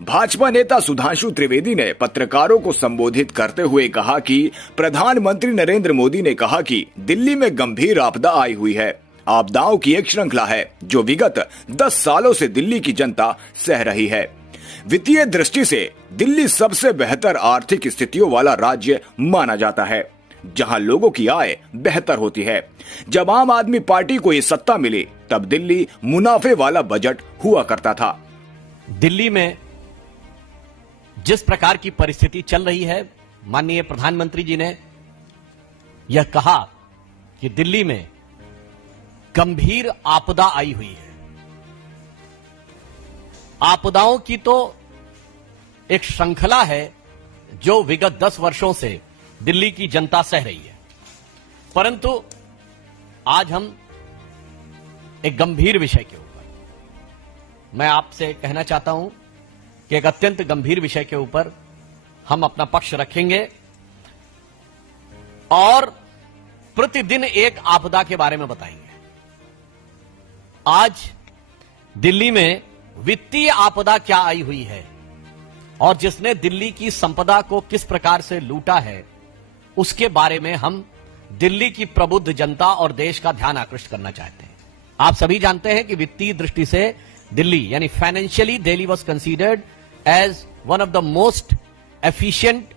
भाजपा नेता सुधांशु त्रिवेदी ने पत्रकारों को संबोधित करते हुए कहा कि प्रधानमंत्री नरेंद्र मोदी ने कहा कि दिल्ली में गंभीर आपदा आई हुई है। आपदाओं की एक श्रृंखला है जो विगत 10 सालों से दिल्ली की जनता सह रही है। वित्तीय दृष्टि से दिल्ली सबसे बेहतर आर्थिक स्थितियों वाला राज्य माना जाता है, जहां लोगों की आय बेहतर होती है। जब आम आदमी पार्टी को ये सत्ता मिली तब दिल्ली मुनाफे वाला बजट हुआ करता था। दिल्ली में जिस प्रकार की परिस्थिति चल रही है, माननीय प्रधानमंत्री जी ने यह कहा कि दिल्ली में गंभीर आपदा आई हुई है। आपदाओं की तो एक श्रृंखला है जो विगत 10 वर्षों से दिल्ली की जनता सह रही है, परंतु आज हम एक गंभीर विषय के ऊपर, मैं आपसे कहना चाहता हूं कि एक अत्यंत गंभीर विषय के ऊपर हम अपना पक्ष रखेंगे और प्रतिदिन एक आपदा के बारे में बताएंगे। आज दिल्ली में वित्तीय आपदा क्या आई हुई है और जिसने दिल्ली की संपदा को किस प्रकार से लूटा है, उसके बारे में हम दिल्ली की प्रबुद्ध जनता और देश का ध्यान आकृष्ट करना चाहते हैं। आप सभी जानते हैं कि वित्तीय दृष्टि से दिल्ली यानी financially Delhi was considered as one of the most efficient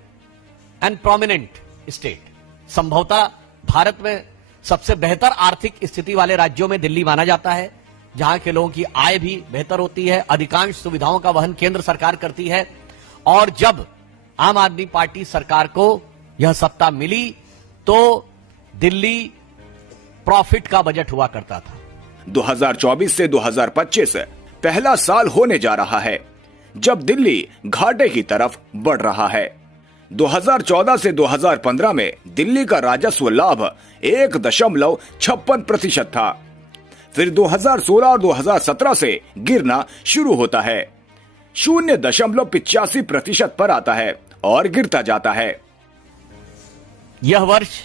and prominent state. संभवतः भारत में सबसे बेहतर आर्थिक स्थिति वाले राज्यों में दिल्ली माना जाता है, जहां के लोगों की आय भी बेहतर होती है, अधिकांश सुविधाओं का वहन केंद्र सरकार करती है। और जब आम आदमी पार्टी सरकार को यह सत्ता मिली तो दिल्ली प्रॉफिट का बजट हुआ करता था। 2024 से 2025 पहला साल होने जा रहा है जब दिल्ली घाटे की तरफ बढ़ रहा है। 2014 से 2015 में दिल्ली का राजस्व लाभ 1.56% था। फिर 2016 और 2017 से गिरना शुरू होता है, 0.85% पर आता है और गिरता जाता है। यह वर्ष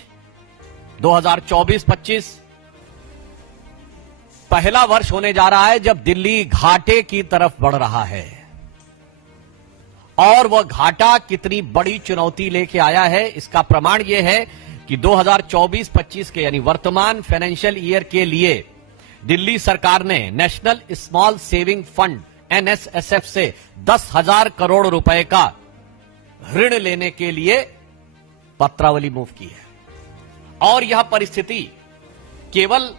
2024-25 पहला वर्ष होने जा रहा है जब दिल्ली घाटे की तरफ बढ़ रहा है, और वह घाटा कितनी बड़ी चुनौती लेके आया है इसका प्रमाण यह है कि 2024-25 के यानी वर्तमान फाइनेंशियल ईयर के लिए दिल्ली सरकार ने national small saving fund NSSF से 10,000 करोड़ रुपए का ऋण लेने के लिए पत्रावली मूव की है। और यह परिस्थिति केवल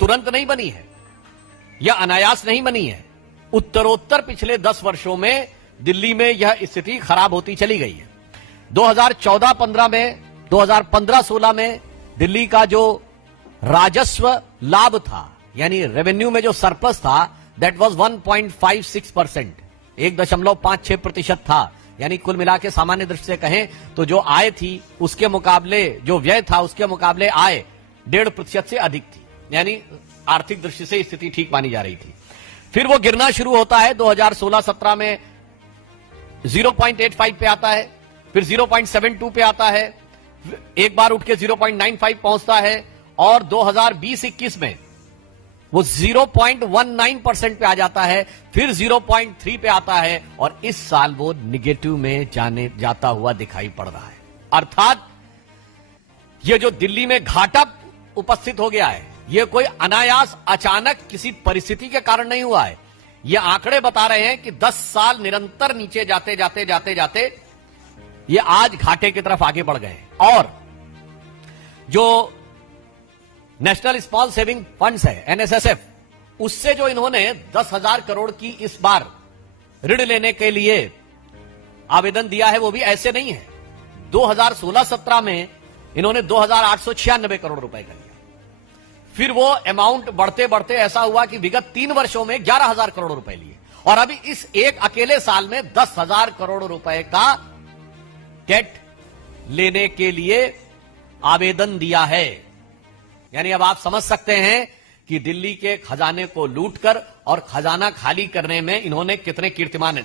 तुरंत नहीं बनी है, यह अनायास नहीं बनी है। उत्तरोत्तर पिछले 10 वर्षों में दिल्ली में यह स्थिति खराब होती चली गई है। 2014-15 में, 2015-16 में दिल्ली का जो राजस्व लाभ था यानी रेवेन्यू में जो सरप्लस था, दैट वाज 1.56%, 1.56% था। यानी कुल मिला के सामान्य दृष्टि से कहें तो जो आय थी उसके मुकाबले जो व्यय था उसके मुकाबले आय 1.5% से अधिक थी, यानी आर्थिक दृष्टि से स्थिति ठीक मानी जा रही थी। फिर वो गिरना शुरू होता है, 2016-17 में 0.85 पे आता है, फिर 0.72 पे आता है, एक बार उठ के 0.95 पहुंचता है, और 2020-21 में वो 0.19% पे आ जाता है, फिर 0.3 पे आता है, और इस साल वो निगेटिव में जाता हुआ दिखाई पड़ रहा है। अर्थात ये जो दिल्ली में घाटा उपस्थित हो गया है, ये कोई अनायास अचानक किसी परिस्थिति के कारण नहीं हुआ है। ये आंकड़े बता रहे हैं कि 10 साल निरंतर नीचे जाते जाते जाते जाते ये आज घाटे की तरफ आगे बढ़ गए। और जो नेशनल स्मॉल सेविंग फंड्स है NSSF, उससे जो इन्होंने 10,000 करोड़ की इस बार ऋण लेने के लिए आवेदन दिया है, वो भी ऐसे नहीं है। 2016-17 में इन्होंने 2,896 करोड़ रुपए का लिया। फिर वो अमाउंट बढ़ते बढ़ते ऐसा हुआ कि विगत 3 वर्षों में 11,000 करोड़ रुपए लिए, और अभी इस एक अकेले साल में 10,000 करोड़ रुपए का डेट लेने के लिए आवेदन दिया है। यानी अब आप समझ सकते हैं कि दिल्ली के खजाने को लूटकर और खजाना खाली करने में इन्होंने कितने कीर्तिमान